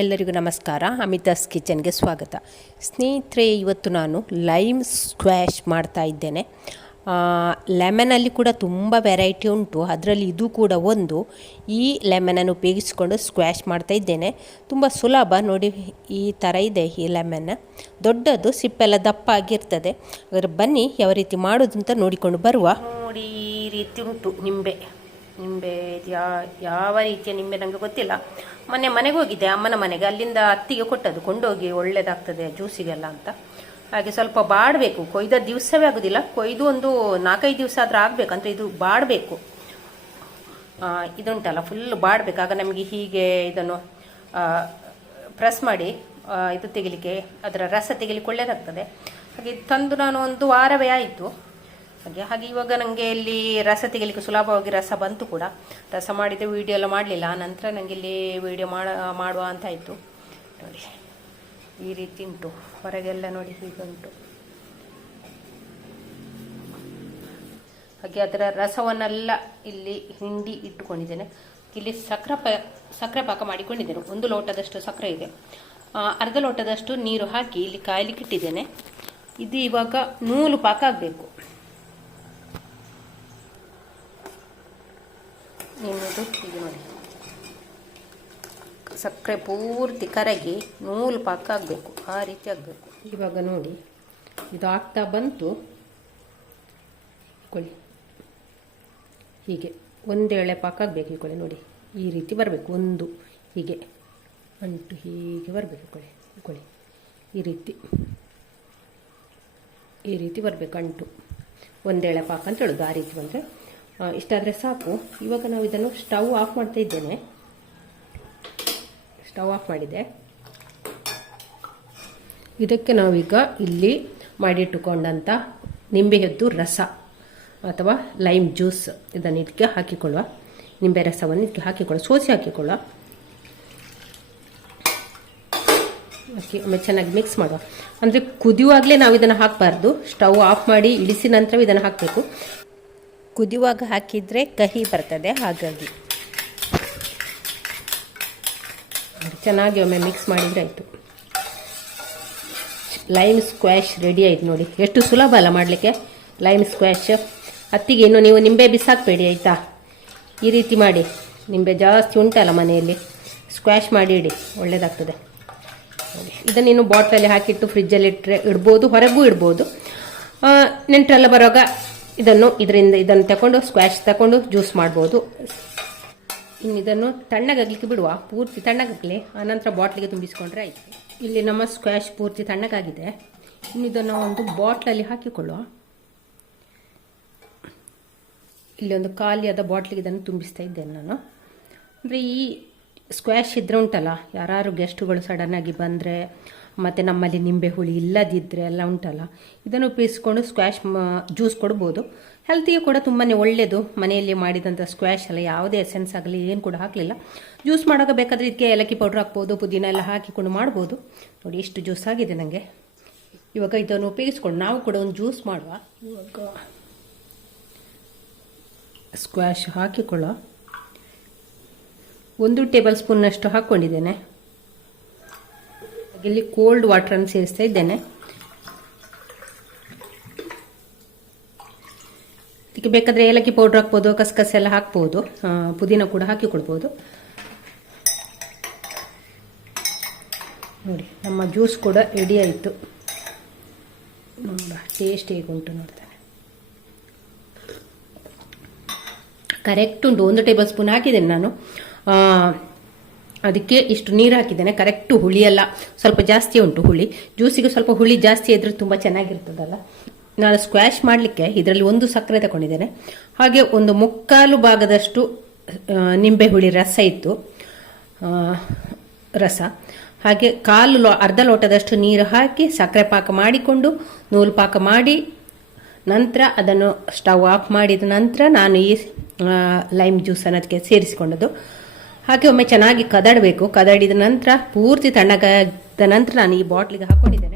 ಎಲ್ಲರಿಗೂ ನಮಸ್ಕಾರ. ಅಮಿತಾಸ್ ಕಿಚನ್ಗೆ ಸ್ವಾಗತ. ಸ್ನೇಹಿತರೆ, ಇವತ್ತು ನಾನು ಲೈಮ್ ಸ್ಕ್ವ್ಯಾಶ್ ಮಾಡ್ತಾ ಇದ್ದೇನೆ. ಲೆಮನಲ್ಲಿ ಕೂಡ ತುಂಬ ವೆರೈಟಿ ಉಂಟು. ಅದರಲ್ಲಿ ಇದು ಕೂಡ ಒಂದು. ಈ ಲೆಮನನ್ನು ಉಪಯೋಗಿಸಿಕೊಂಡು ಸ್ಕ್ವ್ಯಾಶ್ ಮಾಡ್ತಾ ಇದ್ದೇನೆ. ತುಂಬ ಸುಲಭ. ನೋಡಿ, ಈ ಥರ ಇದೆ ಈ ಲೆಮನ್. ದೊಡ್ಡದು, ಸಿಪ್ಪೆಲ್ಲ ದಪ್ಪ ಆಗಿರ್ತದೆ. ಅದರ ಬನ್ನಿ, ಯಾವ ರೀತಿ ಮಾಡೋದು ಅಂತ ನೋಡಿಕೊಂಡು ಬರುವ. ನೋಡಿ, ಈ ರೀತಿ ಉಂಟು ನಿಂಬೆ. ನಿಂಬೆ ಇದು ಯಾವ ರೀತಿಯ ನಿಂಬೆ ನನಗೆ ಗೊತ್ತಿಲ್ಲ. ಮೊನ್ನೆ ಮನೆಗೆ ಹೋಗಿದ್ದೆ, ಅಮ್ಮನ ಮನೆಗೆ. ಅಲ್ಲಿಂದ ಅತ್ತಿಗೆ ಕೊಟ್ಟದ್ದು, ಕೊಂಡೋಗಿ ಒಳ್ಳೇದಾಗ್ತದೆ ಜ್ಯೂಸಿಗೆಲ್ಲ ಅಂತ. ಹಾಗೆ ಸ್ವಲ್ಪ ಬಾಡಬೇಕು, ಕೊಯ್ದ ದಿವಸವೇ ಆಗೋದಿಲ್ಲ. ಕೊಯ್ದು ಒಂದು ನಾಲ್ಕೈದು ದಿವಸ ಆದರೂ ಆಗಬೇಕಂತ ಇದು ಬಾಡಬೇಕು. ಇದುಂಟಲ್ಲ ಫುಲ್ ಬಾಡಬೇಕು. ಆಗ ನಮಗೆ ಹೀಗೆ ಇದನ್ನು ಪ್ರೆಸ್ ಮಾಡಿ ಇದು ತೆಗಿಲಿಕ್ಕೆ, ಅದರ ರಸ ತೆಗಿಲಿಕ್ಕೆ ಒಳ್ಳೇದಾಗ್ತದೆ. ಹಾಗೆ ತಂದು ನಾನು ಒಂದು ವಾರವೇ ಆಯಿತು. ಹಾಗೆ ಹಾಗೆ ಇವಾಗ ನನಗೆ ಇಲ್ಲಿ ರಸ ತೆಗಿಲಿಕ್ಕೆ ಸುಲಭವಾಗಿ ರಸ ಬಂತು ಕೂಡ. ರಸ ಮಾಡಿದರೆ ವಿಡಿಯೋ ಎಲ್ಲ ಮಾಡಲಿಲ್ಲ. ನಂತರ ನನಗೆ ಇಲ್ಲಿ ವಿಡಿಯೋ ಮಾಡ, ಮಾಡುವ ಅಂತ ಆಯಿತು. ನೋಡಿ, ಈ ರೀತಿ ಉಂಟು. ಹೊರಗೆಲ್ಲ ನೋಡಿ ಹೀಗೆ ಉಂಟು. ಹಾಗೆ ಅದರ ರಸವನ್ನೆಲ್ಲ ಇಲ್ಲಿ ಹಿಂಡಿ ಇಟ್ಟುಕೊಂಡಿದ್ದೇನೆ. ಇಲ್ಲಿ ಸಕ್ಕರೆ ಪ ಸಕ್ಕರೆ ಪಾಕ ಮಾಡಿಕೊಂಡಿದ್ದೇನೆ. ಒಂದು ಲೋಟದಷ್ಟು ಸಕ್ಕರೆ ಇದೆ. ಅರ್ಧ ಲೋಟದಷ್ಟು ನೀರು ಹಾಕಿ ಇಲ್ಲಿ ಕಾಯಲಿಕ್ಕೆ ಇಟ್ಟಿದ್ದೇನೆ. ಇದು ಇವಾಗ ನೂಲು ಪಾಕ ಆಗಬೇಕು. ಇನ್ನೊಂದು ಇದು ನೋಡಿ. ಸಕ್ಕರೆ ಪೂರ್ತಿ ಕರಗಿ ನೂಲು ಪಾಕ ಆಗಬೇಕು, ಆ ರೀತಿ ಆಗಬೇಕು. ಇವಾಗ ನೋಡಿ, ಇದು ಆಗ್ತಾ ಬಂತು. ಕೊಳ್ಳಿ ಹೀಗೆ ಒಂದೇಳೆ ಪಾಕ ಆಗಬೇಕು ಇಕೊಳ್ಳಿ ನೋಡಿ. ಈ ರೀತಿ ಬರಬೇಕು, ಒಂದು. ಹೀಗೆ. ಅಂಟು ಹೀಗೆ ಬರಬೇಕು ಇಕೊಳ್ಳಿ ಇಕೊಳ್ಳಿ ಈ ರೀತಿ. ಈ ರೀತಿ ಬರಬೇಕು, ಅಂಟು. ಒಂದೇಳೆ ಪಾಕ ಅಂತ ಹೇಳೋದು, ಆ ರೀತಿ ಬಂದರೆ. ಇಷ್ಟಾದರೆ ಸಾಕು. ಇವಾಗ ನಾವು ಇದನ್ನು ಸ್ಟವ್ ಆಫ್ ಮಾಡ್ತಾ ಇದ್ದೇನೆ. ಸ್ಟವ್ ಆಫ್ ಮಾಡಿದೆ. ಇದಕ್ಕೆ ನಾವೀಗ ಇಲ್ಲಿ ಮಾಡಿಟ್ಟುಕೊಂಡಂಥ ನಿಂಬೆಯದ್ದು ರಸ ಅಥವಾ ಲೈಮ್ ಜ್ಯೂಸ್ ಇದನ್ನು ಇದಕ್ಕೆ ಹಾಕಿಕೊಳ್ಳುವ. ನಿಂಬೆ ರಸವನ್ನು ಇದಕ್ಕೆ ಹಾಕಿಕೊಳ್ಳುವ. ಸೋಸಿ ಹಾಕಿಕೊಳ್ಳುವ. ಹಾಕಿ ಆಮೇಲೆ ಚೆನ್ನಾಗಿ ಮಿಕ್ಸ್ ಮಾಡುವ. ಅಂದರೆ ಕುದಿಯುವಾಗಲೇ ನಾವು ಇದನ್ನು ಹಾಕಬಾರ್ದು. ಸ್ಟವ್ ಆಫ್ ಮಾಡಿ ಇಳಿಸಿ ನಂತರ ಇದನ್ನು ಹಾಕಬೇಕು. ಕುದಿಯುವಾಗ ಹಾಕಿದರೆ ಕಹಿ ಬರ್ತದೆ, ಹಾಗಾಗಿ. ಚೆನ್ನಾಗಿ ಒಮ್ಮೆ ಮಿಕ್ಸ್ ಮಾಡಿದರೆ ಆಯಿತು. ಲೈಮ್ ಸ್ಕ್ವಾಶ್ ರೆಡಿ ಆಯ್ತು ನೋಡಿ. ಎಷ್ಟು ಸುಲಭ ಅಲ್ಲ ಮಾಡಲಿಕ್ಕೆ. ಲೈಮ್ ಸ್ಕ್ವಾಶ್ ಅತ್ತಿಗೆ ಇನ್ನು ನೀವು ನಿಂಬೆ ಬಿಸಾಕಬೇಡಿ, ಆಯಿತಾ? ಈ ರೀತಿ ಮಾಡಿ. ನಿಂಬೆ ಜಾಸ್ತಿ ಉಂಟಲ್ಲ ಮನೆಯಲ್ಲಿ. ಸ್ಕ್ವಾಶ್ ಮಾಡಿ ಇಡಿ. ಒಳ್ಳೆಯದಾಗ್ತದೆ. ಇದನ್ನು ಇನ್ನು ಬಾಟ್ಲಲ್ಲಿ ಹಾಕಿಟ್ಟು ಫ್ರಿಜ್ಜಲ್ಲಿ ಇಟ್ಟರೆ ಇಡ್ಬೋದು, ಹೊರಗೂ ಇಡ್ಬೋದು. ನೆಂಟರೆಲ್ಲ ಬರುವಾಗ ಇದನ್ನು ಇದರಿಂದ ಇದನ್ನು ತಗೊಂಡು ಸ್ಕ್ವಾಶ್ ತಗೊಂಡು ಜ್ಯೂಸ್ ಮಾಡ್ಬೋದು. ಇನ್ನು ಇದನ್ನು ತಣ್ಣಗಾಗಲಿಕ್ಕೆ ಬಿಡುವ, ಪೂರ್ತಿ ತಣ್ಣಗಾಗಲಿ, ಆನಂತರ ಬಾಟ್ಲಿಗೆ ತುಂಬಿಸ್ಕೊಂಡ್ರೆ ಆಯಿತು. ಇಲ್ಲಿ ನಮ್ಮ ಸ್ಕ್ವಾಶ್ ಪೂರ್ತಿ ತಣ್ಣಗಾಗಿದೆ. ಇನ್ನು ಇದನ್ನು ಒಂದು ಬಾಟ್ಲಲ್ಲಿ ಹಾಕಿಕೊಳ್ಳುವ. ಇಲ್ಲಿ ಒಂದು ಖಾಲಿಯಾದ ಬಾಟ್ಲಿಗೆ ಇದನ್ನು ತುಂಬಿಸ್ತಾ ಇದ್ದೇನೆ ನಾನು. ಅಂದರೆ ಈ ಸ್ಕ್ವಾಶ್ ಇದ್ರೆ ಉಂಟಲ್ಲ ಯಾರು ಗೆಸ್ಟುಗಳು ಸಡನ್ನಾಗಿ ಬಂದರೆ, ಮತ್ತು ನಮ್ಮಲ್ಲಿ ನಿಂಬೆ ಹುಳಿ ಇಲ್ಲದಿದ್ದರೆ ಎಲ್ಲ ಉಂಟಲ್ಲ, ಇದನ್ನು ಉಪಯೋಗಿಸ್ಕೊಂಡು ಸ್ಕ್ವಾಶ್ ಜ್ಯೂಸ್ ಕೊಡ್ಬೋದು. ಹೆಲ್ತಿಗೆ ಕೂಡ ತುಂಬಾ ಒಳ್ಳೆಯದು ಮನೆಯಲ್ಲಿ ಮಾಡಿದಂಥ ಸ್ಕ್ವಾಷ್ ಎಲ್ಲ ಯಾವುದೇ ಎಸೆನ್ಸ್ ಆಗಲಿ, ಏನು ಕೂಡ ಹಾಕಲಿಲ್ಲ. ಜ್ಯೂಸ್ ಮಾಡೋಕೆ ಬೇಕಾದರೆ ಇದಕ್ಕೆ ಏಲಕ್ಕಿ ಪೌಡ್ರ್ ಹಾಕ್ಬೋದು, ಪುದೀನ ಎಲ್ಲ ಹಾಕಿಕೊಂಡು ಮಾಡ್ಬೋದು. ನೋಡಿ ಎಷ್ಟು ಜ್ಯೂಸ್ ಆಗಿದೆ ನನಗೆ ಇವಾಗ ಇದನ್ನು ಉಪಯೋಗಿಸ್ಕೊಂಡು ನಾವು ಕೂಡ ಒಂದು ಜ್ಯೂಸ್ ಮಾಡುವ. ಇವಾಗ ಸ್ಕ್ವಾಶ್ ಹಾಕಿಕೊಳ್ಳೋ. ಒಂದು ಟೇಬಲ್ ಸ್ಪೂನ್ನಷ್ಟು ಹಾಕ್ಕೊಂಡಿದ್ದೇನೆ ಇಲ್ಲಿ ಕೋಲ್ಡ್ ವಾಟ್ರನ್ನು ಸೇರಿಸ್ತಾ ಇದ್ದೇನೆ. ಇದಕ್ಕೆ ಬೇಕಾದರೆ ಏಲಕ್ಕಿ ಪೌಡ್ರ್ ಹಾಕ್ಬೋದು, ಕಸಕಸ ಎಲ್ಲ ಹಾಕ್ಬೋದು. ಪುದೀನ ಕೂಡ ಹಾಕಿಕೊಳ್ಬೋದು ನೋಡಿ, ನಮ್ಮ ಜ್ಯೂಸ್ ಕೂಡ ರೆಡಿ ಆಯಿತು. ಟೇಸ್ಟ್ ಉಂಟು ನೋಡ್ತಾನೆ. ಕರೆಕ್ಟ್ ಉಂಟು, ಒಂದು ಟೇಬಲ್ ಸ್ಪೂನ್ ಹಾಕಿದ್ದೇನೆ ನಾನು. ಅದಕ್ಕೆ ಇಷ್ಟು ನೀರು ಹಾಕಿದ್ದೇನೆ. ಕರೆಕ್ಟು ಹುಳಿ ಎಲ್ಲ ಸ್ವಲ್ಪ ಜಾಸ್ತಿ ಉಂಟು ಹುಳಿ. ಜ್ಯೂಸಿಗೆ ಸ್ವಲ್ಪ ಹುಳಿ ಜಾಸ್ತಿ ಇದ್ರೆ ತುಂಬ ಚೆನ್ನಾಗಿರ್ತದಲ್ಲ. ನಾನು ಸ್ಕ್ವಾಶ್ ಮಾಡಲಿಕ್ಕೆ ಇದರಲ್ಲಿ ಒಂದು ಸಕ್ಕರೆ ತಗೊಂಡಿದ್ದೇನೆ. ಹಾಗೆ ಒಂದು ಮುಕ್ಕಾಲು ಭಾಗದಷ್ಟು ನಿಂಬೆ ಹುಳಿ ರಸ ಇತ್ತು. ರಸ. ಹಾಗೆ ಕಾಲು ಲೋ, ಅರ್ಧ ಲೋಟದಷ್ಟು ನೀರು ಹಾಕಿ ಸಕ್ಕರೆ ಪಾಕ ಮಾಡಿಕೊಂಡು ನೂಲು ಪಾಕ ಮಾಡಿ ನಂತರ ಅದನ್ನು ಸ್ಟವ್ ಆಫ್ ಮಾಡಿದ ನಂತರ ನಾನು ಈ ಲೈಮ್ ಜ್ಯೂಸನ್ನು ಅದಕ್ಕೆ ಸೇರಿಸಿಕೊಂಡದ್ದು. ಹಾಗೆ ಒಮ್ಮೆ ಚೆನ್ನಾಗಿ ಕದಡಬೇಕು. ಕದಡಿದ ನಂತರ ಪೂರ್ತಿ ತಣ್ಣಗಾದ ನಂತರ ನಾನು ಈ ಬಾಟ್ಲಿಗೆ ಹಾಕ್ಕೊಂಡಿದ್ದೇನೆ